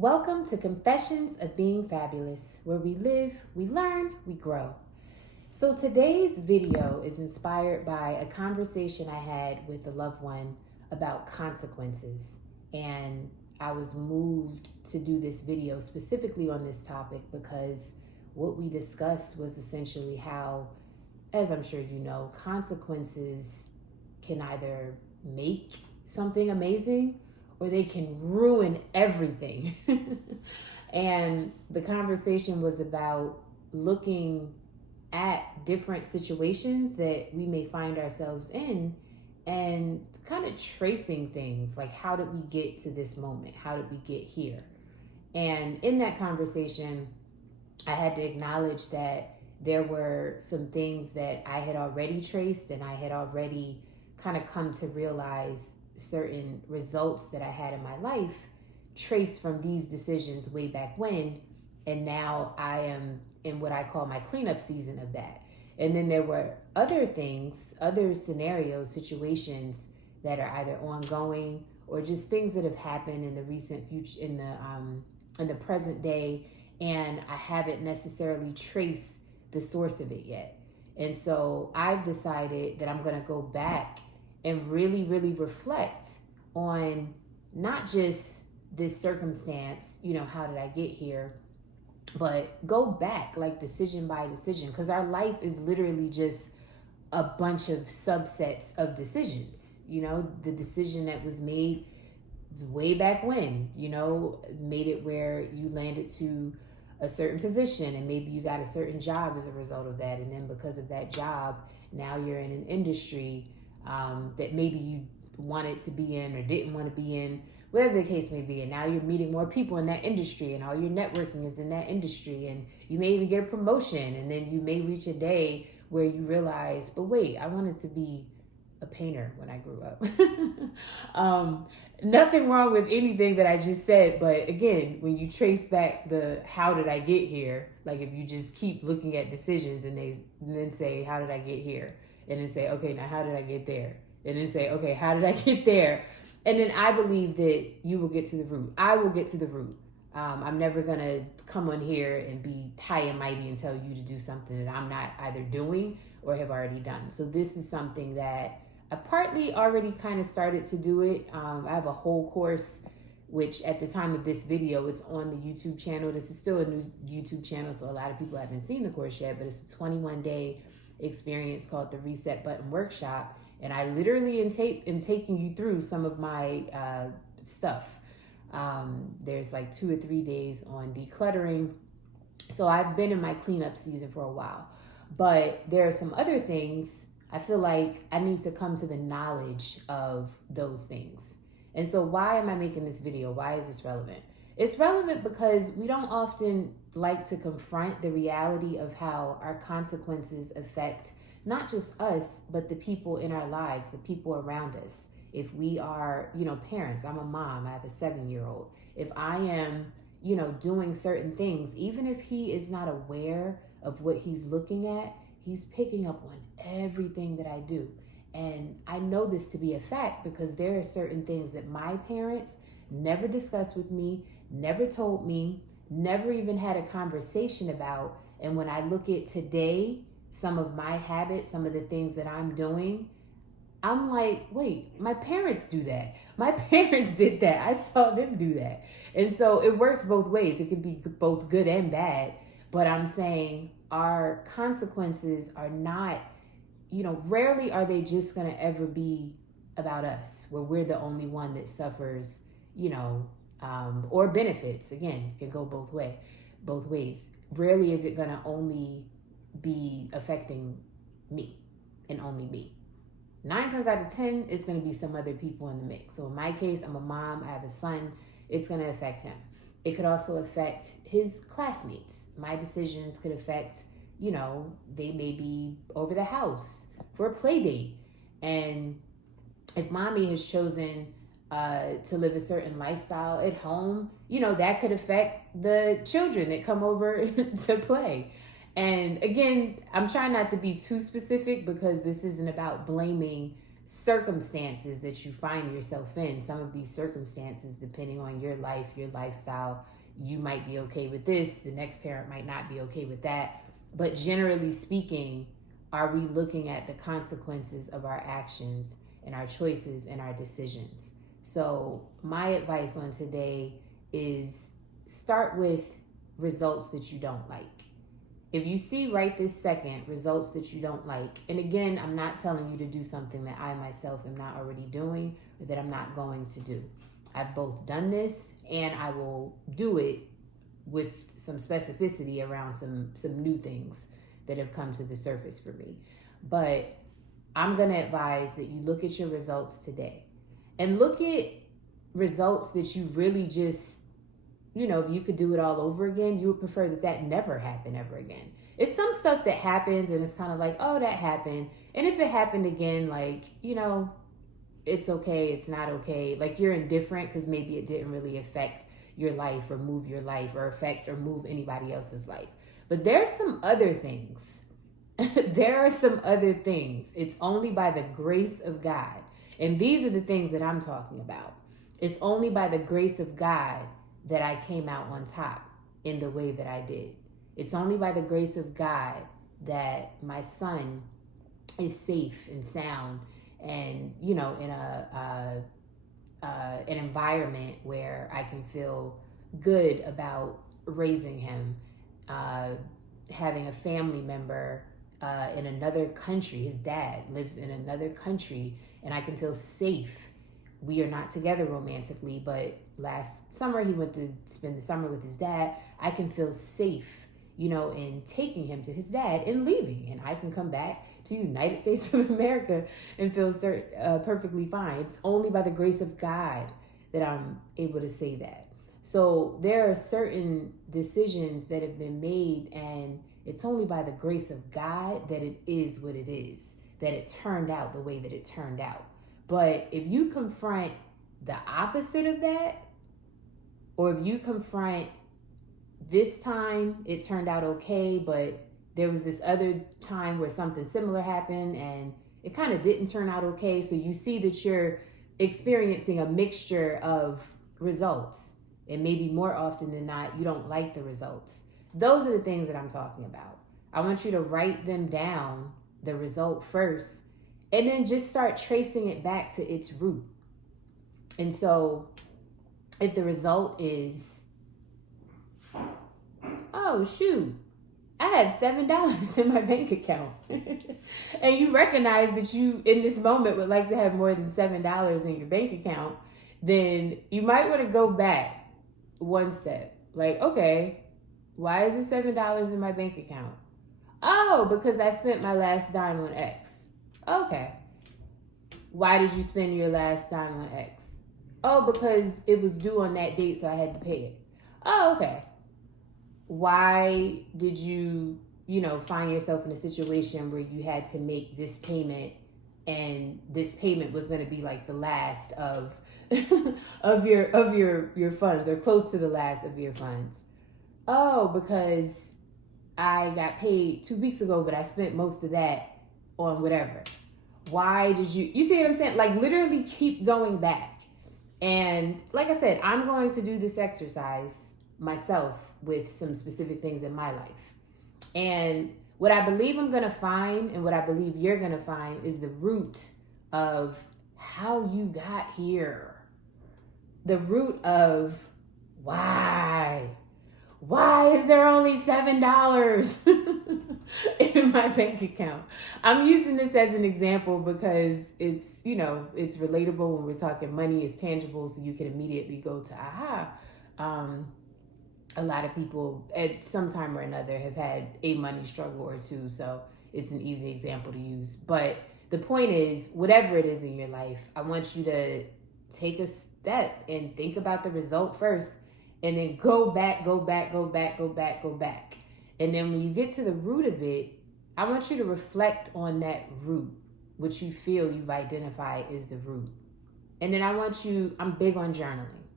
Welcome to Confessions of Being Fabulous, where we live, we learn, we grow. So today's video is inspired by a conversation I had with a loved one about consequences. And I was moved to do this video specifically on this topic because what we discussed was essentially how, as I'm sure you know, consequences can either make something amazing or they can ruin everything. And the conversation was about looking at different situations that we may find ourselves in and kind of tracing things like, how did we get to this moment? How did we get here? And in that conversation, I had to acknowledge that there were some things that I had already traced and I had already kind of come to realize certain results that I had in my life traced from these decisions way back when. And now I am in what I call my cleanup season of that. And then there were other things, other scenarios, situations that are either ongoing or just things that have happened in the recent future, in the present day, and I haven't necessarily traced the source of it yet. And so I've decided that I'm going to go back and really, really reflect on not just this circumstance, how did I get here, but go back like decision by decision, because our life is literally just a bunch of subsets of decisions. The decision that was made way back when, made it where you landed to a certain position and maybe you got a certain job as a result of that. And then because of that job, now you're in an industry that maybe you wanted to be in or didn't want to be in, whatever the case may be. And now you're meeting more people in that industry and all your networking is in that industry, and you may even get a promotion, and then you may reach a day where you realize, but wait, I wanted to be a painter when I grew up. Nothing wrong with anything that I just said, but again, when you trace back the how did I get here, like if you just keep looking at decisions and then say, how did I get here? And then say, okay, now how did I get there? And then say, okay, how did I get there? And then I believe that you will get to the root. I will get to the root. I'm never going to come on here and be high and mighty and tell you to do something that I'm not either doing or have already done. So this is something that I partly already kind of started to do it. I have a whole course, which at the time of this video, it's on the YouTube channel. This is still a new YouTube channel, so a lot of people haven't seen the course yet, but it's a 21-day experience called the Reset Button Workshop. And I literally am taking you through some of my stuff. There's like 2 or 3 days on decluttering. So I've been in my cleanup season for a while. But there are some other things I feel like I need to come to the knowledge of those things. And so why am I making this video? Why is this relevant? It's relevant because we don't often like to confront the reality of how our consequences affect not just us, but the people in our lives, the people around us. If we are, parents, I'm a mom, I have a 7-year-old. If I am, doing certain things, even if he is not aware of what he's looking at, he's picking up on everything that I do. And I know this to be a fact because there are certain things that my parents never discussed with me, never told me, never even had a conversation about. And when I look at today, some of my habits, some of the things that I'm doing, I'm like, wait, my parents do that. My parents did that. I saw them do that. And so it works both ways. It can be both good and bad. But I'm saying our consequences are not, rarely are they just going to ever be about us, where we're the only one that suffers, or benefits. Again, it can go both ways. Rarely is it going to only be affecting me and only me. 9 times out of 10, it's going to be some other people in the mix. So in my case, I'm a mom, I have a son, it's going to affect him. It could also affect his classmates. My decisions could affect, they may be over the house for a play date. And if mommy has chosen to live a certain lifestyle at home, that could affect the children that come over to play. And again, I'm trying not to be too specific because this isn't about blaming circumstances that you find yourself in. Some of these circumstances, depending on your life, your lifestyle, you might be okay with this, the next parent might not be okay with that. But generally speaking, are we looking at the consequences of our actions and our choices and our decisions? So my advice on today is start with results that you don't like. If you see right this second results that you don't like, and again, I'm not telling you to do something that I myself am not already doing or that I'm not going to do. I've both done this and I will do it with some specificity around some new things that have come to the surface for me. But I'm going to advise that you look at your results today and look at results that you really just, if you could do it all over again, you would prefer that never happened ever again. It's some stuff that happens and it's kind of like, oh, that happened. And if it happened again, like, it's okay, it's not okay. Like you're indifferent because maybe it didn't really affect your life or move your life or affect or move anybody else's life. But there's some other things. There are some other things. It's only by the grace of God. And these are the things that I'm talking about. It's only by the grace of God that I came out on top in the way that I did. It's only by the grace of God that my son is safe and sound and, in an environment where I can feel good about raising him, having a family member in another country. His dad lives in another country and I can feel safe. We are not together romantically, but last summer he went to spend the summer with his dad. I can feel safe, in taking him to his dad and leaving. And I can come back to the United States of America and feel perfectly fine. It's only by the grace of God that I'm able to say that. So there are certain decisions that have been made, and it's only by the grace of God that it is what it is, that it turned out the way that it turned out. But if you confront the opposite of that, or if you confront this time it turned out okay, but there was this other time where something similar happened and it kind of didn't turn out okay, so you see that you're experiencing a mixture of results, and maybe more often than not, you don't like the results. Those are the things that I'm talking about. I want you to write them down, the result first, and then just start tracing it back to its root. And so if the result is, oh, shoot, I have $7 in my bank account. And you recognize that you, in this moment, would like to have more than $7 in your bank account, then you might want to go back one step. Like, okay, why is it $7 in my bank account? Oh, because I spent my last dime on X. Okay. Why did you spend your last dime on X? Oh, because it was due on that date, so I had to pay it. Oh, okay. Why did you, find yourself in a situation where you had to make this payment, and this payment was going to be like the last of of your funds, or close to the last of your funds? Oh, because I got paid 2 weeks ago, but I spent most of that on whatever. Why did you see what I'm saying? Like, literally keep going back. And like I said, I'm going to do this exercise myself with some specific things in my life. And what I believe I'm going to find, and what I believe you're going to find, is the root of how you got here. The root of why. Why is there only $7 in my bank account? I'm using this as an example because it's, it's relatable when we're talking money. It's tangible, so you can immediately go to aha. A lot of people at some time or another have had a money struggle or two, so it's an easy example to use. But the point is, whatever it is in your life, I want you to take a step and think about the result first, and then go back. And then when you get to the root of it, I want you to reflect on that root, which you feel you've identified is the root. And then I'm big on journaling,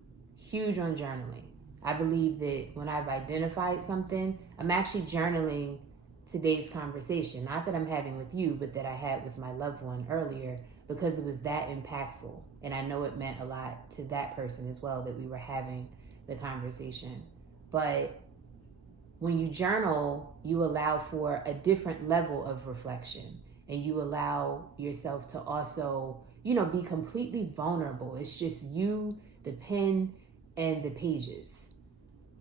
huge on journaling. I believe that when I've identified something, I'm actually journaling today's conversation, not that I'm having with you, but that I had with my loved one earlier. because it was that impactful. And I know it meant a lot to that person as well that we were having the conversation. But when you journal, you allow for a different level of reflection, and you allow yourself to also, be completely vulnerable. It's just you, the pen, and the pages.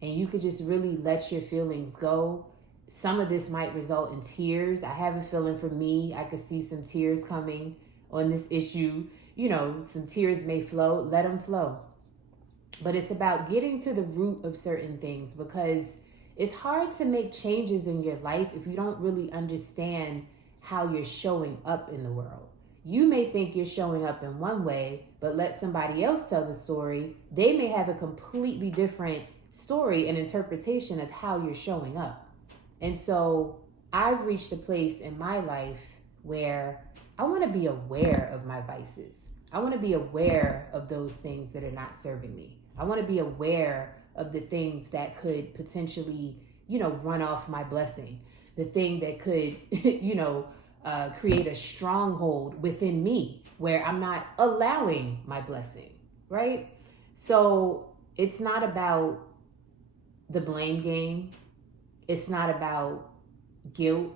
And you could just really let your feelings go. Some of this might result in tears. I have a feeling for me, I could see some tears coming on this issue. Some tears may flow, let them flow. But it's about getting to the root of certain things, because it's hard to make changes in your life if you don't really understand how you're showing up in the world. You may think you're showing up in one way, but let somebody else tell the story. They may have a completely different story and interpretation of how you're showing up. And so I've reached a place in my life where I want to be aware of my vices. I want to be aware of those things that are not serving me. I want to be aware of the things that could potentially, run off my blessing. The thing that could, create a stronghold within me where I'm not allowing my blessing, right? So it's not about the blame game. It's not about guilt.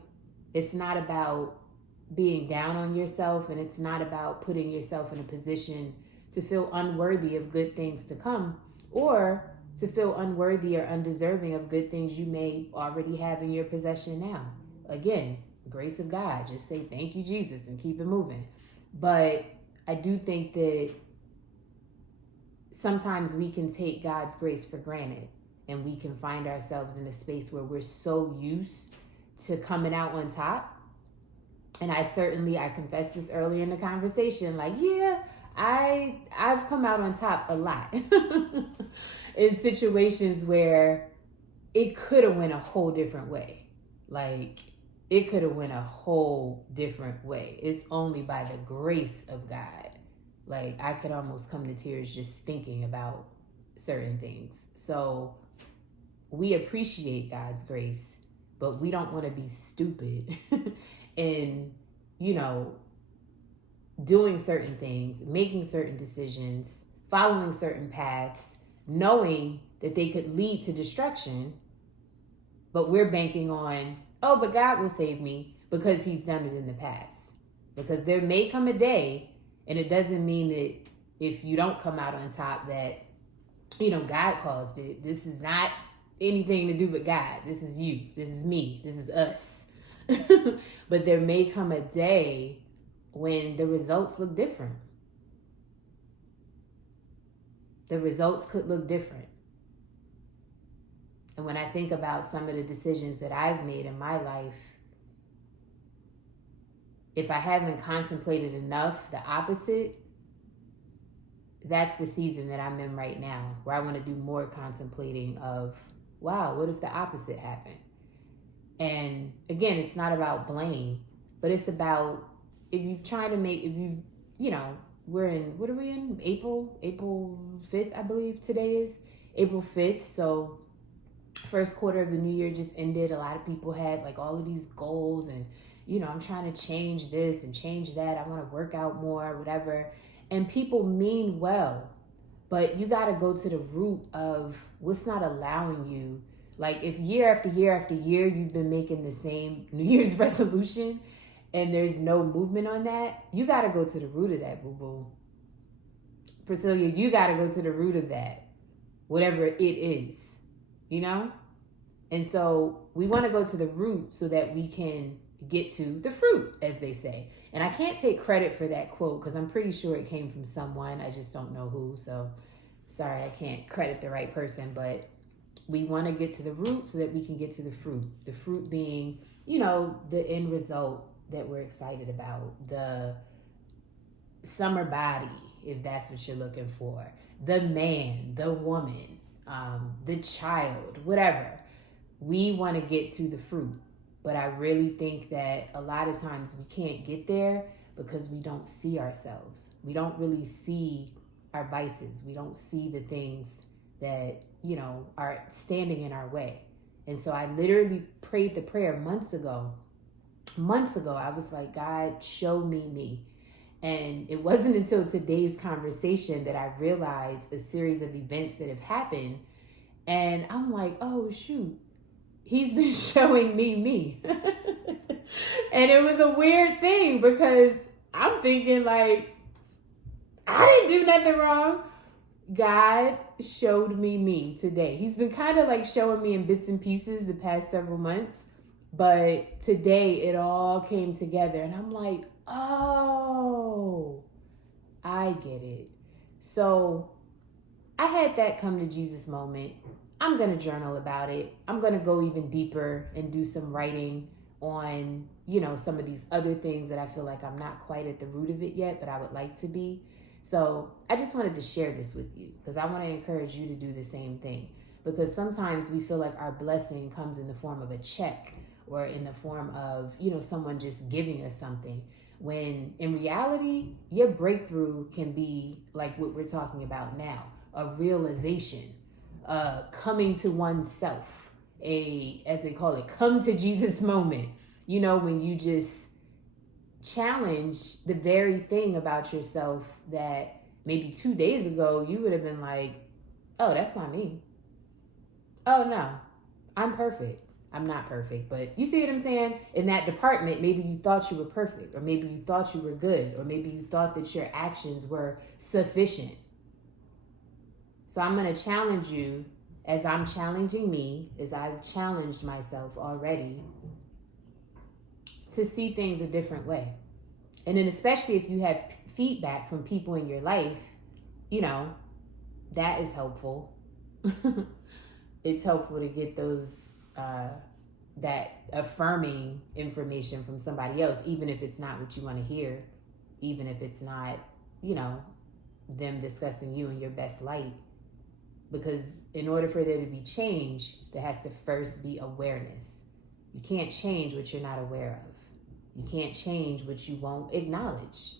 It's not about being down on yourself, and it's not about putting yourself in a position to feel unworthy of good things to come, or to feel unworthy or undeserving of good things you may already have in your possession now. Again, grace of God, just say thank you, Jesus, and keep it moving. But I do think that sometimes we can take God's grace for granted, and we can find ourselves in a space where we're so used to coming out on top. And I confessed this earlier in the conversation, I've come out on top a lot in situations where it could have went a whole different way. It could have went a whole different way. It's only by the grace of God. I could almost come to tears just thinking about certain things. So we appreciate God's grace, but we don't want to be stupid in, doing certain things, making certain decisions, following certain paths, knowing that they could lead to destruction, but we're banking on, but God will save me because he's done it in the past. Because there may come a day, and it doesn't mean that if you don't come out on top that, God caused it. This is not anything to do with God. This is you. This is me. This is us. But there may come a day when the results look different. The results could look different. And when I think about some of the decisions that I've made in my life, if I haven't contemplated enough the opposite, that's the season that I'm in right now, where I want to do more contemplating of, wow, what if the opposite happened? And again, it's not about blame, but it's about we're in, what are we in? April 5th, I believe today is April 5th. So first quarter of the new year just ended. A lot of people had all of these goals and, I'm trying to change this and change that. I want to work out more, whatever. And people mean well, but you got to go to the root of what's not allowing you. If year after year after year, you've been making the same New Year's resolution and there's no movement on that, you got to go to the root of that, boo-boo. Priscilya, you got to go to the root of that, whatever it is, And so we want to go to the root so that we can get to the fruit, as they say. And I can't take credit for that quote because I'm pretty sure it came from someone. I just don't know who. So sorry, I can't credit the right person, but we want to get to the root so that we can get to the fruit. The fruit being, the end result that we're excited about. The summer body, if that's what you're looking for. The man, the woman, the child, whatever. We want to get to the fruit. But I really think that a lot of times we can't get there because we don't see ourselves. We don't really see our vices. We don't see the things that are standing in our way. And so I literally prayed the prayer months ago. I was like, God, show me me. And it wasn't until today's conversation that I realized a series of events that have happened. And I'm like, oh, shoot, he's been showing me. And it was a weird thing because I'm thinking like, I didn't do nothing wrong. God showed me today. He's been kind of like showing me in bits and pieces the past several months. But today it all came together. And I'm like, oh, I get it. So I had that come to Jesus moment. I'm going to journal about it. I'm going to go even deeper and do some writing on, some of these other things that I feel like I'm not quite at the root of it yet, but I would like to be. So I just wanted to share this with you because I want to encourage you to do the same thing, because sometimes we feel like our blessing comes in the form of a check or in the form of, someone just giving us something, when in reality, your breakthrough can be like what we're talking about now, a realization, coming to oneself, as they call it, come to Jesus moment, when you just challenge the very thing about yourself that maybe 2 days ago you would have been like, oh, that's not me. Oh, no, I'm perfect. I'm not perfect, but you see what I'm saying? In that department, maybe you thought you were perfect, or maybe you thought you were good, or maybe you thought that your actions were sufficient. So I'm going to challenge you, as I'm challenging me, as I've challenged myself already, to see things a different way. And then especially if you have feedback from people in your life, that is helpful. It's helpful to get those, that affirming information from somebody else, even if it's not what you want to hear, even if it's not, them discussing you in your best light. Because in order for there to be change, there has to first be awareness. You can't change what you're not aware of. You can't change what you won't acknowledge,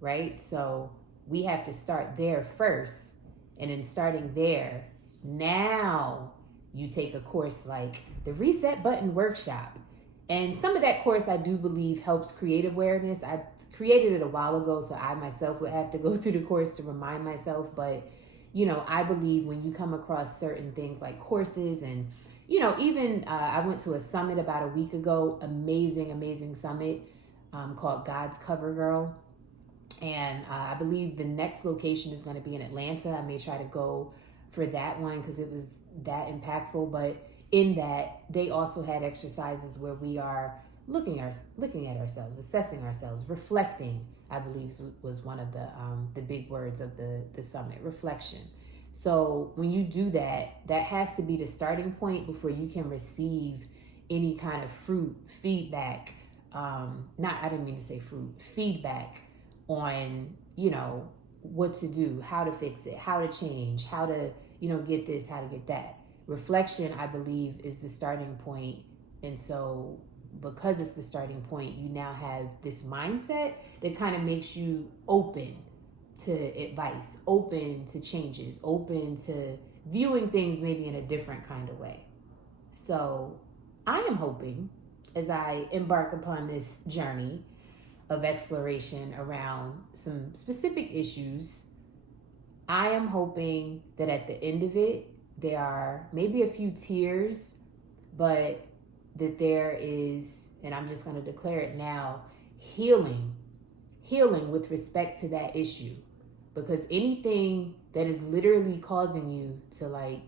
right? So we have to start there first. And in starting there, now you take a course like the Reset Button Workshop. And some of that course I do believe helps create awareness. I created it a while ago, so I myself would have to go through the course to remind myself. But, I believe when you come across certain things like courses and, even I went to a summit about a week ago, amazing summit called God's Cover Girl. And I believe the next location is going to be in Atlanta. I may try to go for that one because it was that impactful. But in that, they also had exercises where we are looking at ourselves, assessing ourselves, reflecting, I believe was one of the big words of the summit, reflection. So when you do that, that has to be the starting point before you can receive any kind of feedback. I didn't mean to say fruit, feedback on, what to do, how to fix it, how to change, how to, get this, how to get that. Reflection, I believe, is the starting point. And so because it's the starting point, you now have this mindset that kind of makes you open to advice, open to changes, open to viewing things maybe in a different kind of way. So I am hoping, as I embark upon this journey of exploration around some specific issues, I am hoping that at the end of it, there are maybe a few tears, but that there is, and I'm just going to declare it now, healing with respect to that issue. Because anything that is literally causing you to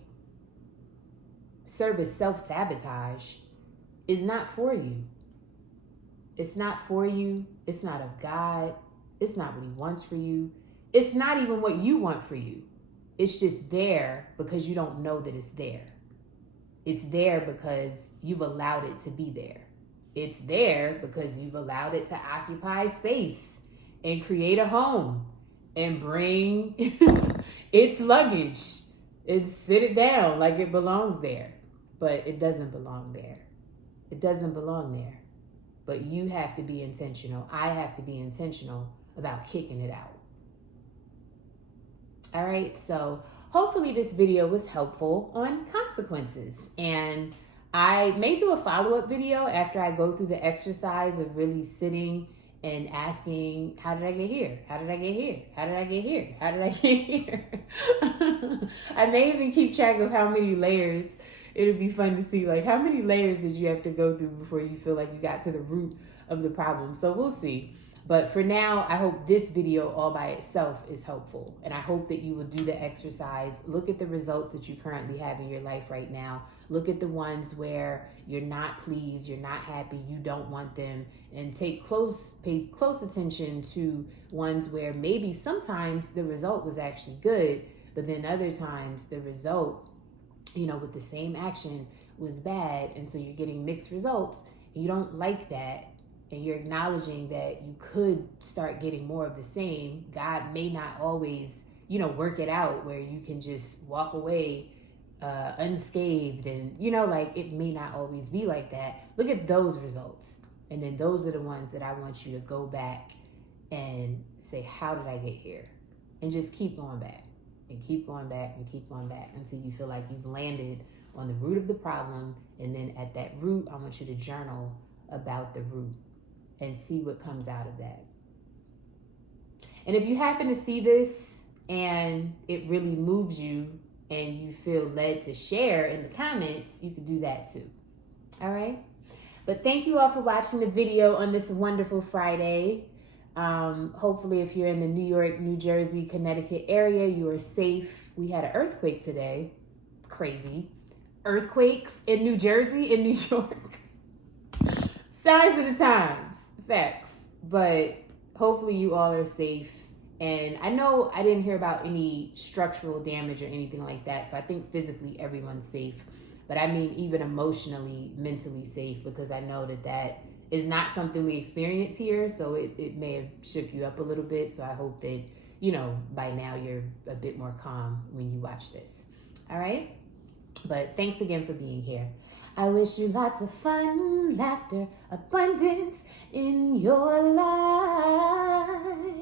serve as self-sabotage is not for you. It's not for you. It's not of God. It's not what he wants for you. It's not even what you want for you. It's just there because you don't know that it's there. It's there because you've allowed it to be there. It's there because you've allowed it to occupy space and create a home and bring its luggage and sit it down like it belongs there. But it doesn't belong there. It doesn't belong there. But you have to be intentional. I have to be intentional about kicking it out. All right, so hopefully this video was helpful on consequences. And I may do a follow-up video after I go through the exercise of really sitting and asking, how did I get here? How did I get here? How did I get here? How did I get here? I may even keep track of how many layers. It'll be fun to see, like, how many layers did you have to go through before you feel like you got to the root of the problem? So we'll see. But for now, I hope this video all by itself is helpful. And I hope that you will do the exercise. Look at the results that you currently have in your life right now. Look at the ones where you're not pleased, you're not happy, you don't want them. And pay close attention to ones where maybe sometimes the result was actually good, but then other times the result, with the same action was bad. And so you're getting mixed results. And you don't like that. And you're acknowledging that you could start getting more of the same. God may not always, work it out where you can just walk away unscathed. And, it may not always be like that. Look at those results. And then those are the ones that I want you to go back and say, how did I get here? And just keep going back and keep going back and keep going back until you feel like you've landed on the root of the problem. And then at that root, I want you to journal about the root and see what comes out of that. And if you happen to see this and it really moves you and you feel led to share in the comments, you can do that too. All right? But thank you all for watching the video on this wonderful Friday. Hopefully if you're in the New York, New Jersey, Connecticut area, you are safe. We had an earthquake today. Crazy. Earthquakes in New Jersey, in New York. Signs of the times. Facts. But hopefully you all are safe. And I know I didn't hear about any structural damage or anything like that. So I think physically everyone's safe. But I mean even emotionally, mentally safe, because I know that is not something we experience here. So it may have shook you up a little bit. So I hope that, by now you're a bit more calm when you watch this. All right? But thanks again for being here. I wish you lots of fun, laughter, abundance in your life.